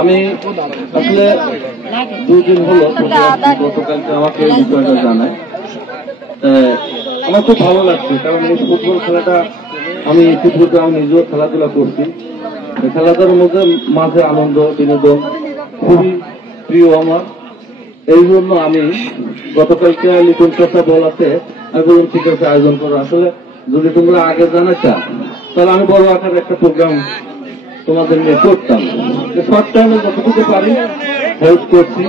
আমি আসলে 2 দিন হলো গতকালকে আমাকে এই বিষয়টা জানায়। আমার খুব ভালো লাগছে, কারণ এই ফুটবল খেলাটা আমি ইতিপূর্বে আমি নিজেও খেলাধুলা করছি। খেলাধুলার মধ্যে মাঝে আনন্দ বিনোদন খুবই প্রিয় আমার। এই জন্য আমি গতকালকে লিটন চাষা বলাতে আমি বললাম ঠিক আছে আয়োজন করো। আসলে যদি তোমরা আগে জানাচ্ছা তাহলে আমি বড় আকারে একটা প্রোগ্রাম তোমাদের নিয়ে করতাম। শর্ট টাইমে যতটুকু পারি হেল্প করছি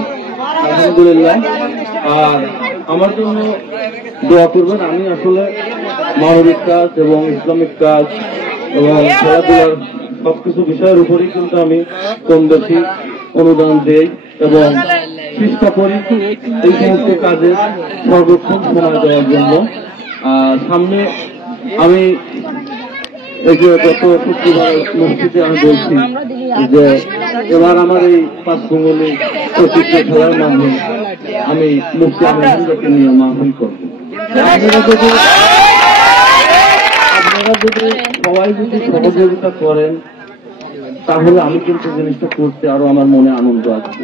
আলহামদুলিল্লাহ। আর আমার জন্য দোয়া করবেন। আমি আসলে মানবিক কাজ এবং ইসলামিক কাজ এবং খেলাধুলার সবকিছু বিষয়ের উপরেই কিন্তু আমি কম বেশি অনুদান দেই এবং চেষ্টা করি এই সমস্ত কাজে সর্বক্ষণ সময় দেওয়ার জন্য। সামনে আমি এই যে গত শুক্রবার মসজিদে আমি বলছি যে এবার আমার এই 5 বঙ্গলি প্রতিজ্ঞ খেলার মাধ্যমে আমি মুফতি আহমদকে নিয়ে মাহফিল করব। আপনারা যদি সবাই যদি সহযোগিতা করেন তাহলে আমি কিন্তু জিনিসটা করতে আরো আমার মনে আনন্দ আসবে।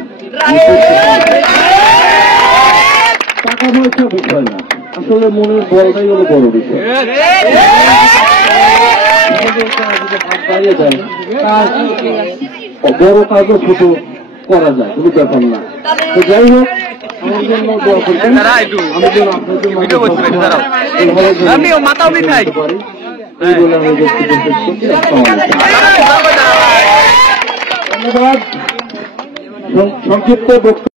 টাকা পয়সা বিষয় না, আসলে মনের বলটাই হলো বড় বিষয়। বড় কাজও ছোট করা যায়, কোনো ব্যাপার না। তো যাই হোক, আমার জন্য দোয়া করবেন। আমি যেন আপনাদের ধন্যবাদ। সংক্ষিপ্ত বক্তব্য।